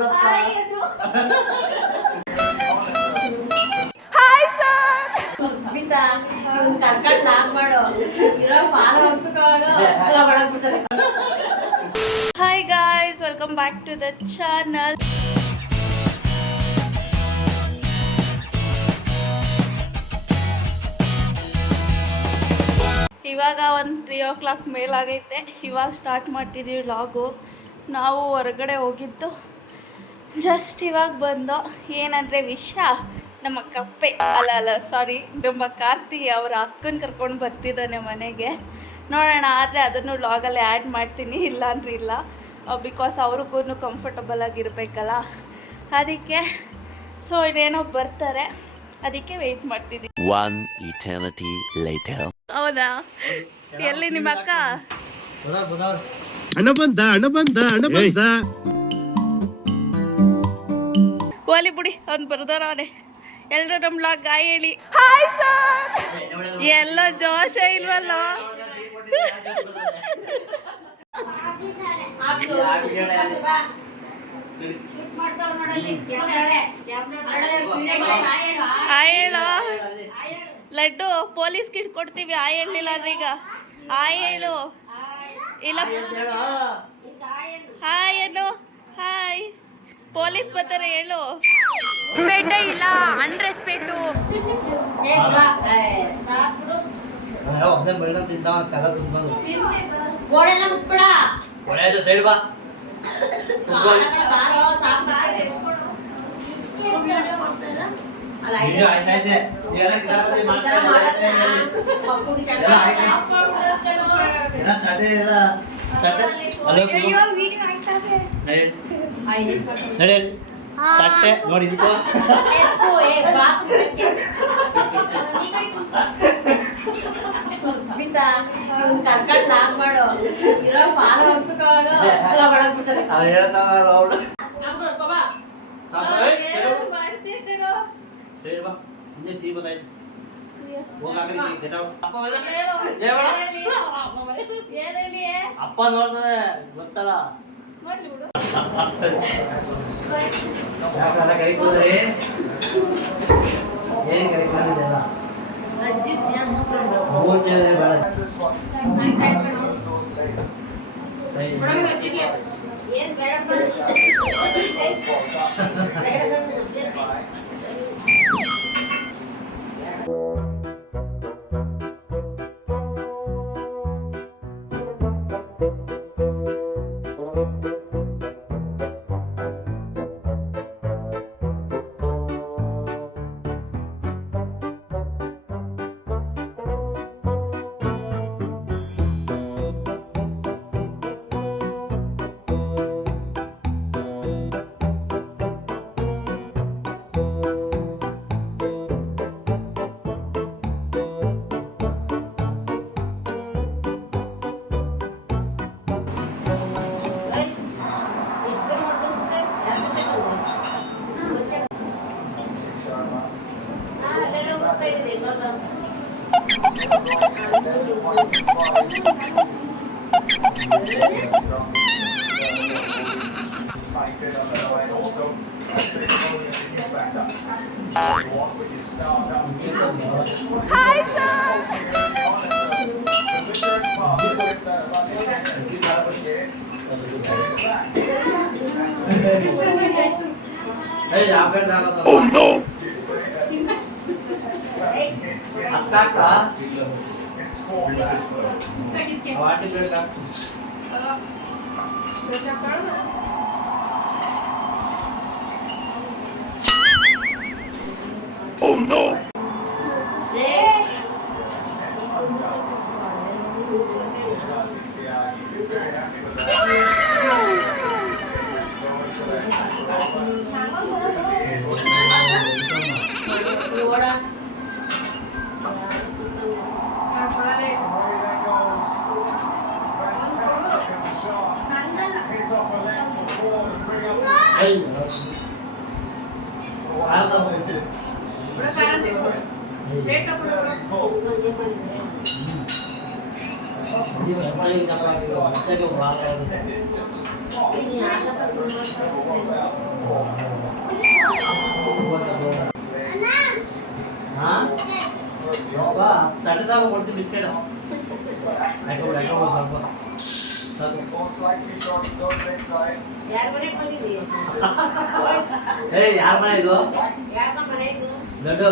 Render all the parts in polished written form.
Hi sir. Susmita ಇವ್ನು ಕರ್ಕೊಂಡು log ಮಾಡು ಇರೋ ಫಾಲೋವರ್ಸ್ ಒಳಗ್ಬಿಡ್ತಾರೆ. Hi guys, welcome back to the channel. ಇವಾಗ ಒಂದು 3 o'clock ಮೇಲಾಗೈತೆ. ಇವಾಗ ಸ್ಟಾರ್ಟ್ ಮಾಡ್ತಿದ್ದೀವಿ ವ್ಲಾಗು. ನಾವು ಹೊರಗಡೆ ಹೋಗಿದ್ದು ಜಸ್ಟ್ ಇವಾಗ ಬಂದು. ಏನಂದರೆ ವಿಷಯ, ನಮ್ಮ ಕಪ್ಪೆ ಸಾರಿ ನಮ್ಮ ಕಾರ್ತಿ ಅವರ ಅಕ್ಕನ ಕರ್ಕೊಂಡು ಬರ್ತಿದ್ದಾನೆ ಮನೆಗೆ. ನೋಡೋಣ, ಆದರೆ ಅದನ್ನು ವ್ಲಾಗಲ್ಲಿ ಆ್ಯಡ್ ಮಾಡ್ತೀನಿ, ಇಲ್ಲಾಂದ್ರೆ ಇಲ್ಲ. ಬಿಕಾಸ್ ಅವ್ರಿಗೂ ಕಂಫರ್ಟಬಲ್ ಆಗಿರಬೇಕಲ್ಲ, ಅದಕ್ಕೆ. ಸೊ ಇನ್ನೇನೋ ಬರ್ತಾರೆ, ಅದಕ್ಕೆ ವೆಯ್ಟ್ ಮಾಡ್ತಿದ್ದೀನಿ. One eternity later. ಹೌದಾ? ಎಲ್ಲಿ ನಿಮ್ಮ ಅಕ್ಕ? ಹಣ ಬಂದ ಓಲಿ ಬಿಡಿ, ಅವ್ನು ಬರ್ದಾರ ಅವನೇ. ಎಲ್ಲರೂ ನಮ್ಮ ವ್ಲಾಗ್ ಗಾಯ ಹೇಳಿ. Hi sir. ಎಲ್ಲ ಜೋಶ ಇಲ್ವಲ್ಲ? ಹಾಯ್ ಹೇಳು. ಲಡ್ಡು ಪೊಲೀಸ್ ಕಿಟ್ ಕೊಡ್ತೀವಿ, ಹಾಯ್ ಹೇಳಲಿಲ್ಲ ಅಂದ್ರೆ ಈಗ. ಹಾಯ್ ಹೇಳು. ಇಲ್ಲ, ಹಾಯ್ ಏನು? ಹಾಯ್. ಪೊಲೀಸ್ ಬರ್ತಾರೆ, ಹೇಳು. ರೆಸ್ಪೆಕ್ಟ್ ಇಲ್ಲ, ಅನ್ರೆಸ್ಪೆಕ್ಟು. ಗೋಡೆಲ್ಲ ಮುಟ್ಬಿಡ. ಸೈಡ್ ಬಾ. ತಟ್ಟೆ ನೋಡಿ ಸುಸ್ಮಿತಾ ಇವ್ನು ಕರ್ಕೊಂಡು ಲಾಗ್ ಮಾಡು ಇರೋ ಫಾಲೋವರ್ಸ್ ಒಳಗ್ಬಿಡ್ತಾರೆ. ಅಪ್ಪ ನೋಡ್ತದೆ ಗೊತ್ತಲ್ಲ. ಕೈ ಕೂದ್ರಿ ಏನ್ ಕೈ ಕೂದಿದೆಲ್ಲ hi sir. Oh no. Oh no. ತಟ್ಟೆ ಕೊಡ್ತೀನಿ ಬಿಸ್ಕೆಟ್ ಯಾರ ಮನೆ ಇದು ದೊಡ್ಡ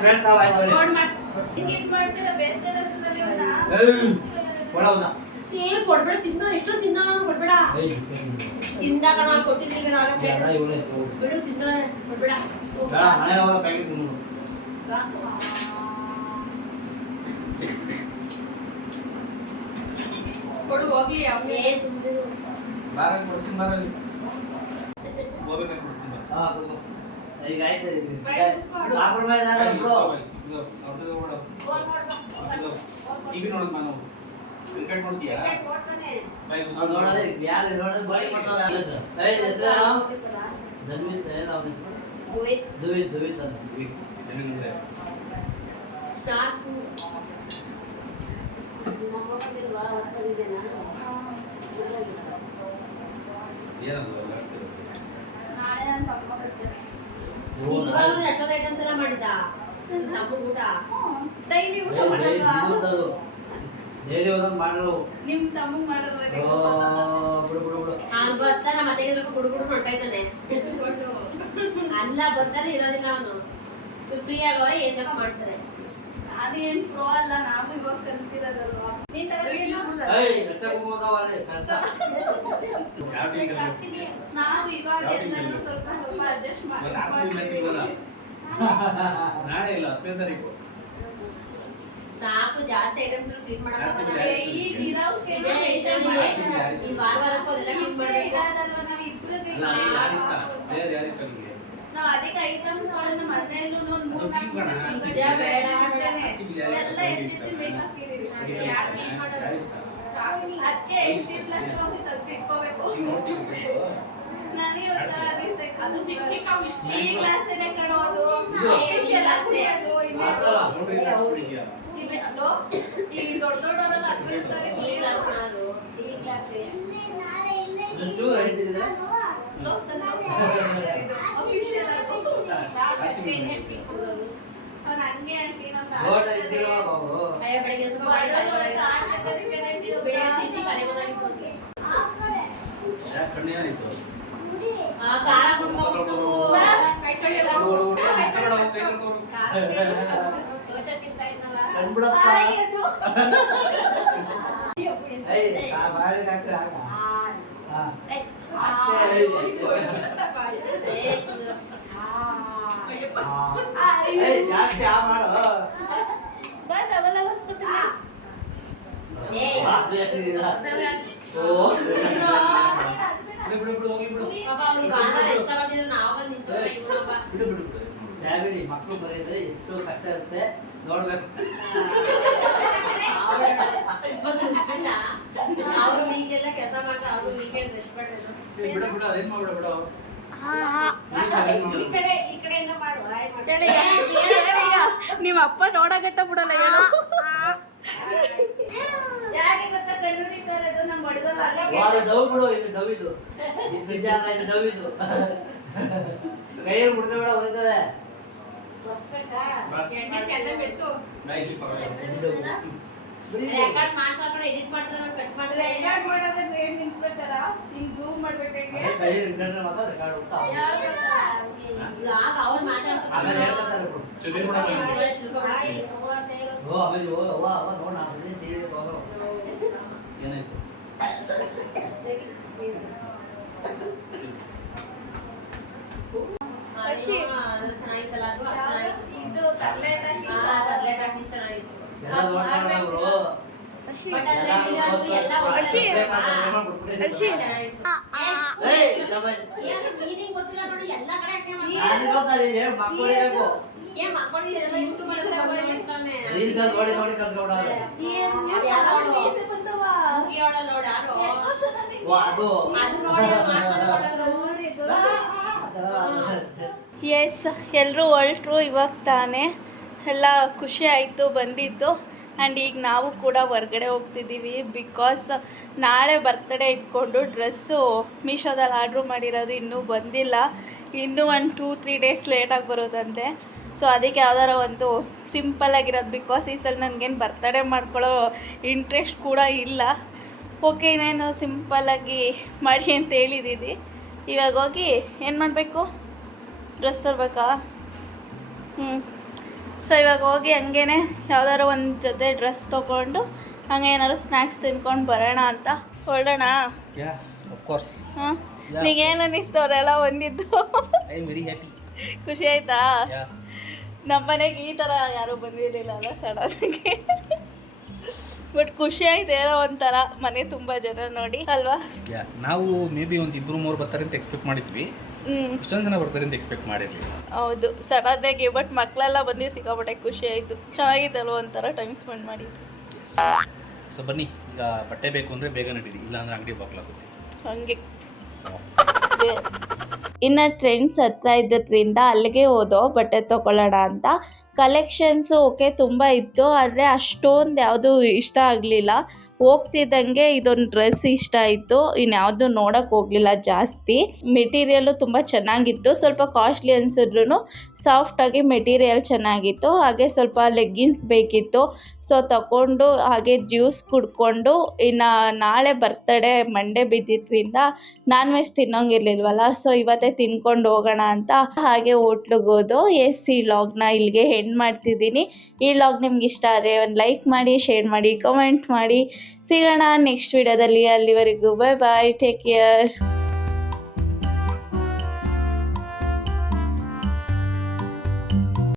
ಫ್ರೆಂಡ್ ಕೊಡೋದ ಕೊಡ್ಬೇಡ ತಿನ್ನೋ ಎಷ್ಟು ತಿನ್ನೋ ಕೊಡ್ಬೇಡ ತಿಂದ ಕಣ ಕೊಟ್ಟಿದ್ದೀವಿ ಬಿಡು ತಿನ್ನೋ ಕೊಡ್ಬೇಡ ಮನೆ ಹೋಗೋ ಪ್ಯಾಕೆಟ್ ತಿನ್ನು ಕೊಡು ಹೋಗ್ಲಿ ಅವನೇ ಸುಮ್ಮನೆ ಈಗ ಆಯ್ತು ಯಾರು ನೋಡೋದು ಬರೀ ನಾಳೆ ನನ್ನ ತಮ್ಮ ಬರ್ತಾರೆ. ನಿಜವಾಗ್ಲೂ ಎಷ್ಟೊಂದು ಐಟಮ್ಸ್ ಎಲ್ಲ ಮಾಡಿದ ತಮ್ಮ ಊಟ ಡೈಲಿ ಊಟ ಮಾಡಲ್ವಾ? ಡೈಲಿ ಒಂದೊಂದು ಮಾಡಲು ನಿಮ್ ತಮ್ಮಗ್ ಮಾಡೋದು ಬಿಡು ಬಿಡು ಬಿಡು ಅವ್ನು ಬರ್ತಾ ನಮ್ಮ ಅತ್ತೆಗೆ ಗುಡು ಗುಡು ಹೊಂಟಾಯ್ತಾನೆ ಎತ್ಕೊಂಡು ಅಲ್ಲ ಬರ್ತಾನೆ ಇರೋದಿಲ್ಲ ಅವನು ಫ್ರೀ ಆಗೋ ಏನ್ ಜಪ ಮಾಡ್ತಾರೆ. ಅದೇನ್ ಪ್ರೋ ಅಲ್ಲ, ನಾವು ಇವಾಗ ಕಲ್ತಿರೋದಲ್ವಾ. ನೀನ್ ನಾವು ಇವಾಗ ಎಲ್ಲರೂ ಸ್ವಲ್ಪ ಸ್ವಲ್ಪ ಅಡ್ಜಸ್ಟ್ ಮಾಡಿ ನಾಳೆ ಇಲ್ಲ 10ನೇ ತಾರೀಕು ಸಾಕು ಜಾಸ್ತಿ ಐಟಮ್ಸ್ ಕ್ಲೀನ್ ಮಾಡಕ್ಕೆ ಈಗ ಇರೋಕೆ ಈ ವಾರ ವಾರಕ್ಕೂ ಅದೆಲ್ಲ ಕ್ಲೀನ್ ಮಾಡಬೇಕು. ಯಾರಿಷ್ಟ ನಿಮಗೆ ನಾವು ಅದಕ್ಕೆ ಐಟಮ್ಸ್ ಮಾಡೋದು ಮನೆಯಲ್ಲೂ ಒಂದು ಮೂರು ನಿಜ ಬೇಡ ಎಲ್ಲ ಎತ್ತಿಟ್ಟು ಮೇಕಪ್ ಅದಕ್ಕೆ ಎಷ್ಟು ಕ್ಲಾಸ್ ಹೋಗಿ ತೆಗೆದಿಟ್ಕೋಬೇಕು. ನನಗೆ ಒಂಥರ ಅನಿಸ್ತೈತೆ ಅದು ಚಿಕ್ಕ ಚಿಕ್ಕ ಈ ಕ್ಲಾಸೇನೆ ಕಣೋದು ಆಫೀಷಿಯಲ್ ಕುಡಿಯೋದು ಈ ದೊಡ್ಡ ದೊಡ್ಡವರೆಲ್ಲ ಹತ್ತಿರ್ತಾರೆ ಈ ಕ್ಲಾಸ್ ಮಾಡೋದು ಈ ಕ್ಲಾಸೇ ಆಫೀಷಿಯಲ್ ಅವ್ನು ಹಂಗೆ ಅಂತ ಅಯ್ಯೋ ಬೆಳಗ್ಗೆ ಸ್ವಲ್ಪ ಬೆಳಗ್ಗೆ ತಿಂಡಿ ಕಲೆಗೋದಾಗಿತ್ತು ಕಣ್ಣೇನಾಯ್ತು ಖಾರ ಕುಟ್ಕೊಂಡ್ಬಿಟ್ಟು ಕೈ ತೊಳೆಯೋದು ಬಿಡು ಬಿಡು ಹೋಗಿ ಬಿಡು ಮಕ್ಕಳು ಬರೆಯಿದ್ರೆ ಎಷ್ಟು ಕಷ್ಟ ಇರುತ್ತೆ ನೋಡ್ಬೇಕು. ಅವರು ವೀಕೆಲ್ಲ ಕೆಲಸ ಮಾಡ್ತಾರೆ, ಅವರು ವೀಕೆಂಡ್ ರೆಸ್ಟ್ ಮಾಡೋದು. ಬಿಡು ಬಿಡು ಅದೇನ್ ಮಾಡ್ಬಿಡ ಬಿಡು ನಿಮ್ಮ ಅಪ್ಪ ನೋಡಗಟ್ಟ ಬಿಡಲ್ಲ ಹೇಳು. ಯಾಕೆ ಗೊತ್ತಾ ಕಣ್ಣು ನಿಂತಾರೆ ಅದು ನಮ್ಮ ಹೊಡೆದಲ್ಲ ಡವ್ ಬಿಡು, ಇದು ಡವ್ ಇದು ನಿಜ ಇದು ಡವ್ ಇದು ಕೈಯಲ್ಲಿ ಮುಡ್ಕೋಬೇಡ ಹೊಡಿತದೆ. ರೆಕಾರ್ಡ್ ಮಾಡ್ತಾರೆ, ಎಡಿಟ್ ಮಾಡ್ತಾರೆ, ಕಟ್ ಮಾಡ್ತಾರೆ. ರೆಕಾರ್ಡ್ ಮಾಡೋದ್ರೆ ಗ್ರೇಡ್ ನಿಂತ್ಬೇಕಾರ ಹಿಂಗ್ ಝೂಮ್ ಮಾಡ್ಬೇಕಾಗೆ ಕೈ ಹಿಡ್ಕೊಂಡ್ರೆ ಮಾತ್ರ ರೆಕಾರ್ಡ್ ಹೋಗ್ತಾ ಆಗ ಅವ್ರು ಮಾತಾಡ್ತಾರೆ. ಆಮೇಲೆ ಹೇಳ್ಕೊತಾರೆ ಬಿಡು. ಚುರಿ ಮಾಡ್ಬೇಕು. ಓ ಆಮೇಲೆ ಓ ಅವ್ವ ಅವ್ವ ನೋಡ ಏನಾಯ್ತು ಅದು ಚೆನ್ನಾಗಿತ್ತಲ್ಲ, ಅದು ಇದು ಕರ್ಲೆಟ್ ಕರ್ಲೆಟ್ ಹಾಕಿ ಚೆನ್ನಾಗಿತ್ತು. ಎಲ್ಲ ನೋಡ್ತಾರೆ ಅವರು ಬಟ್ ಅದ್ರ ಎಲ್ಲ ಮೀನಿಂಗ್ ಗೊತ್ತಿಲ್ಲ ನೋಡಿ, ಎಲ್ಲ ಕಡೆ ಹಾಕಿ ಮಕ್ಕಳು ಇರಬೇಕು ಏನ್ ಮಕ್ಕಳು ಎಲ್ಲ ಯೂಟ್ಯೂಬ್ ಅಲ್ಲಿ ನೋಡ್ತಾನೆ. ರೀಲ್ಸ್ ನೋಡಿ ನೋಡಿ ಕಲ್ತ್ಕೊಂಡ್ರೆ ಮೂಗಿ ಅವಳಲ್ಲ ನೋಡಿ ಯಾರು ಅದು ಅದು ನೋಡಿ ಮಾಡ್ತಾರೆ. ಎಸ್, ಎಲ್ಲರೂ ಹೊರಟ್ರು ಇವಾಗ ತಾನೇ. ಎಲ್ಲ ಖುಷಿ ಆಯಿತು ಬಂದಿದ್ದು. ಆ್ಯಂಡ್ ಈಗ ನಾವು ಕೂಡ ಹೊರ್ಗಡೆ ಹೋಗ್ತಿದ್ದೀವಿ. ಬಿಕಾಸ್ ನಾಳೆ ಬರ್ತಡೇ ಇಟ್ಕೊಂಡು ಡ್ರೆಸ್ಸು ಮೀಶೋದಲ್ಲಿ ಆರ್ಡ್ರ್ ಮಾಡಿರೋದು ಇನ್ನೂ ಬಂದಿಲ್ಲ. ಇನ್ನೂ 1-2-3 ಡೇಸ್ ಲೇಟಾಗಿ ಬರೋದಂತೆ. ಸೊ ಅದಕ್ಕೆ ಯಾವ್ದಾರ ಒಂದು ಸಿಂಪಲ್ಲಾಗಿರೋದು. ಬಿಕಾಸ್ ಈ ಸಲ ನನಗೇನು ಬರ್ತಡೇ ಮಾಡ್ಕೊಳ್ಳೋ ಇಂಟ್ರೆಸ್ಟ್ ಕೂಡ ಇಲ್ಲ. ಓಕೆ, ಇನ್ನೇನು ಸಿಂಪಲ್ಲಾಗಿ ಮಾಡಿ ಅಂತ ಹೇಳಿದ್ದೀನಿ. ಇವಾಗ ಹೋಗಿ ಏನು ಮಾಡಬೇಕು, ಡ್ರೆಸ್ ತರಬೇಕಾ? ಸೊ ಇವಾಗ ಹೋಗಿ ಹಂಗೇ ಯಾವ್ದಾರು ಒಂದು ಜೊತೆ ಡ್ರೆಸ್ ತೊಗೊಂಡು ಹಂಗೆ ಏನಾದ್ರು ಸ್ನ್ಯಾಕ್ಸ್ ತಿನ್ಕೊಂಡು ಬರೋಣ ಅಂತ ಹೊರಡೋಣ. Yeah, of course. ಹಾಂ, ನೀಗೇನು ಅನ್ನಿಸ್ತು ಅವರೆಲ್ಲ ಬಂದಿದ್ದು? I am very happy. ಖುಷಿ ಆಯ್ತಾ? Yeah. ನಮ್ಮ ಮನೆಗೆ ಈ ಥರ ಯಾರೂ ಬಂದಿರಲಿಲ್ಲ ಅಲ್ಲ ಸಡನ್ನಾಗಿ. ಬಟ್ ಖುಷಿ ಆಯ್ತು, ಏನೋ ಒಂಥರ ಮನೆ ತುಂಬ ಜನ ನೋಡಿ ಅಲ್ವಾ? Yeah, ನಾವು ಮೇ ಬಿ ಒಂದು 2-3 ಬರ್ತಾರೆ ಅಂತ ಎಕ್ಸ್ಪೆಕ್ಟ್ ಮಾಡಿದ್ವಿ. ಇಷ್ಟೊಂದು ಜನ ಬರ್ತಾರೆ ಅಂತ ಎಕ್ಸ್ಪೆಕ್ಟ್ ಮಾಡಿರಲಿಲ್ಲ. ಹೌದು, ಸಡನ್ನಾಗಿ. ಬಟ್ ಮಕ್ಕಳೆಲ್ಲ ಬಂದು ಸಿಕ್ಕಾಪಟ್ಟೆ ಖುಷಿ ಆಯಿತು. ಚೆನ್ನಾಗಿತ್ತಲ್ವ ಒಂಥರ ಟೈಮ್ ಸ್ಪೆಂಡ್ ಮಾಡಿದ್ದು. ಸೊ ಬನ್ನಿ, ಈಗ ಬಟ್ಟೆ ಬೇಕು ಅಂದರೆ ಬೇಗ ನಡೀರಿ, ಇಲ್ಲಾಂದ್ರೆ ಅಂಗಡಿ ಬಾಕ್ಲಾಗುತ್ತೆ. ಹಂಗೆ ಇನ್ನು ಟ್ರೆಂಡ್ಸ್ ಹತ್ರ ಇದ್ದದ್ರಿಂದ ಅಲ್ಲಿಗೆ ಹೋದೋ ಬಟ್ಟೆ ತೊಗೊಳ್ಳೋಣ ಅಂತ. ಕಲೆಕ್ಷನ್ಸು ಓಕೆ ತುಂಬ ಇತ್ತು, ಆದರೆ ಅಷ್ಟೊಂದು ಯಾವುದೂ ಇಷ್ಟ ಆಗಲಿಲ್ಲ. ಹೋಗ್ತಿದ್ದಂಗೆ ಇದೊಂದು ಡ್ರೆಸ್ ಇಷ್ಟ ಆಯಿತು, ಇನ್ಯಾವುದು ನೋಡೋಕ್ಕೆ ಹೋಗಲಿಲ್ಲ ಜಾಸ್ತಿ. ಮೆಟೀರಿಯಲ್ಲು ತುಂಬ ಚೆನ್ನಾಗಿತ್ತು, ಸ್ವಲ್ಪ ಕಾಸ್ಟ್ಲಿ ಅನಿಸಿದ್ರು ಸಾಫ್ಟಾಗಿ ಮೆಟೀರಿಯಲ್ ಚೆನ್ನಾಗಿತ್ತು. ಹಾಗೆ ಸ್ವಲ್ಪ ಲೆಗ್ಗಿನ್ಸ್ ಬೇಕಿತ್ತು, ಸೊ ತಗೊಂಡು ಹಾಗೆ ಜ್ಯೂಸ್ ಕುಡ್ಕೊಂಡು. ಇನ್ನು ನಾಳೆ ಬರ್ತಡೇ ಮಂಡೇ ಬಿದ್ದಿದ್ದರಿಂದ ನಾನ್ ವೆಜ್ ತಿನ್ನೋಂಗಿರ್ಲಿಲ್ವಲ್ಲ, ಸೊ ಇವತ್ತೇ ತಿನ್ಕೊಂಡು ಹೋಗೋಣ ಅಂತ ಹಾಗೆ ಹೋಟ್ಲಿಗೆ ಹೋದೋ. ಎಸ್, ಈ ಲಾಗ್ನ ಇಲ್ಲಿಗೆ ಎಂಡ್ ಮಾಡ್ತಿದ್ದೀನಿ. ಈ ಲಾಗ್ ನಿಮ್ಗೆ ಇಷ್ಟ ಆದರೆ ಒಂದು ಲೈಕ್ ಮಾಡಿ, ಶೇರ್ ಮಾಡಿ, ಕಮೆಂಟ್ ಮಾಡಿ. ಸಿಗೋಣ ನೆಕ್ಸ್ಟ್ ವಿಡಿಯೋದಲ್ಲಿ. ಅಲ್ಲಿವರೆಗೂ ಬಾಯ್ ಬಾಯ್, ಟೇಕ್ ಕೇರ್.